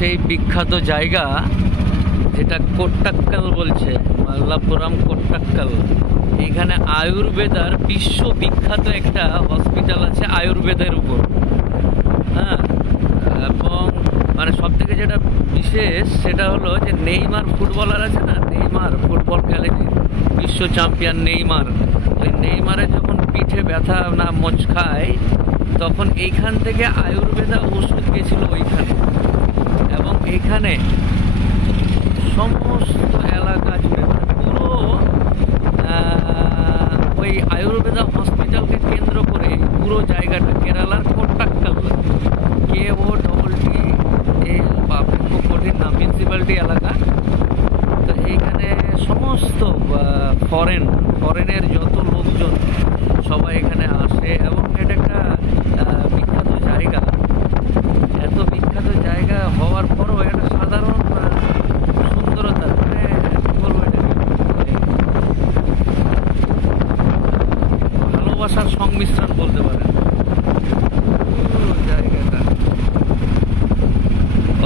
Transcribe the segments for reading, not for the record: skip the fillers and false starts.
সেই বিখ্যাত জায়গা যেটা কোট্টাক্কাল বলছে, মাল্লাপুরম কোট্টাক্কাল। এইখানে আয়ুর্বেদার বিশ্ববিখ্যাত একটা হসপিটাল আছে আয়ুর্বেদের উপর। হ্যাঁ, এবং মানে সব থেকে যেটা বিশেষ সেটা হলো যে নেইমার ফুটবলার আছে না, নেইমার ফুটবল খেলে যে বিশ্ব চ্যাম্পিয়ন নেইমার, ওই নেইমারের যখন পিঠে ব্যথা না খায় তখন এইখান থেকে আয়ুর্বেদা ওষুধ গেছিল ওইখানে। এবং এইখানে সমস্ত এলাকা জুড়ে পুরো ওই আয়ুর্বেদা হসপিটালকে কেন্দ্র করে পুরো জায়গাটা কেরালার কোট্টাক্কাল, KOTTAL, খুব কঠিন নাম, মিউনিসিপ্যালিটি এলাকা। তো এইখানে সমস্ত ফরেনের যত লোকজন সবাই এখানে আসে এবং এটা একটা বিখ্যাত জায়গা। এত বিখ্যাত জায়গা হওয়ার পরও একটা সাধারণ সুন্দরতা, মানে কি বলবো, এটাকে ভালোবাসার সংমিশ্রণ বলতে পারেন জায়গাটা।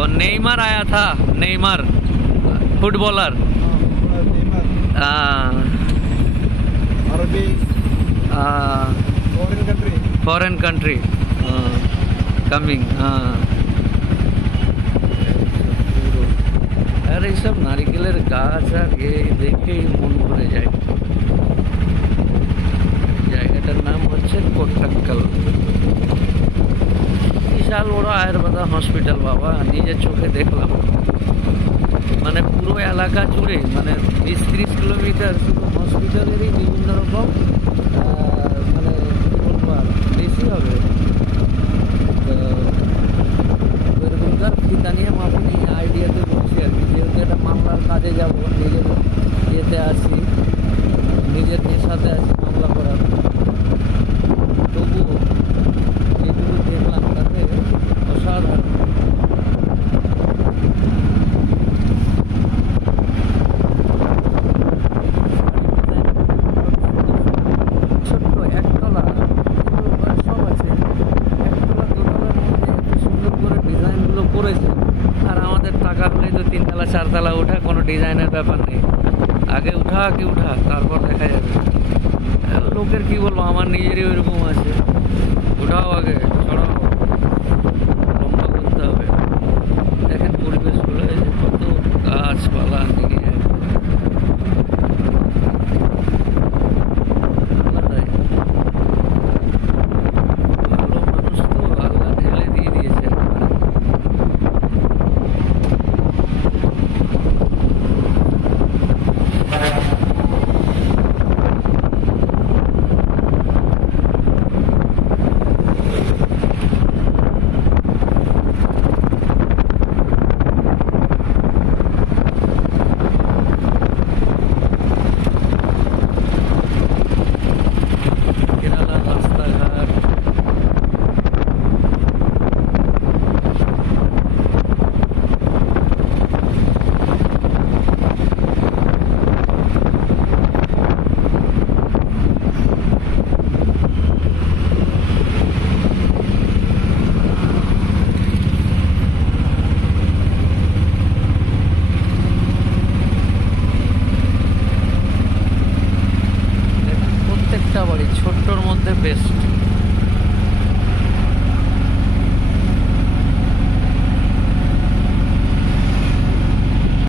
और नेइमार आया था, Neymar footballer, foreign country coming. अरे सब नारिकेलेर गाछ আর এই দেখেই মন ভরে যায়। জায়গাটার নাম হচ্ছে কোট্টাক্কাল। বিশাল বড় আয়ুর্বেদা হসপিটাল বাবা, নিজের চোখে দেখলাম। মানে পুরো এলাকা জুড়ে মানে 20-30 কিলোমিটার শুধু হসপিটালেরই বিভিন্ন রকম, মানে কি বলবো আর বেশি হবে এরকমকার ফিতা নিয়ে মামুনি আইডিয়াতে বলছি আর কি। যেহেতু একটা মামলার কাজে যাবো, নিজের ইয়েতে আসি, নিজের নেশাতে আছি মামলা করার, তবুও যেটুকু দেখলাম তাতে অসাধারণ। ছোট্ট একতলা সব আছে, একতলা দোতলার মধ্যে এত সুন্দর করে ডিজাইনগুলো করেছে। আর আমাদের টাকা হলেই তো 3তলা 4তলা ওঠা, কোনো ডিজাইনের ব্যাপার নেই। আগে উঠা কি উঠা, তারপর দেখা যাবে। লোকের কি বলবো, আমার নিজেরই ওইরকম আছে, উঠাও আগে ছড়াও।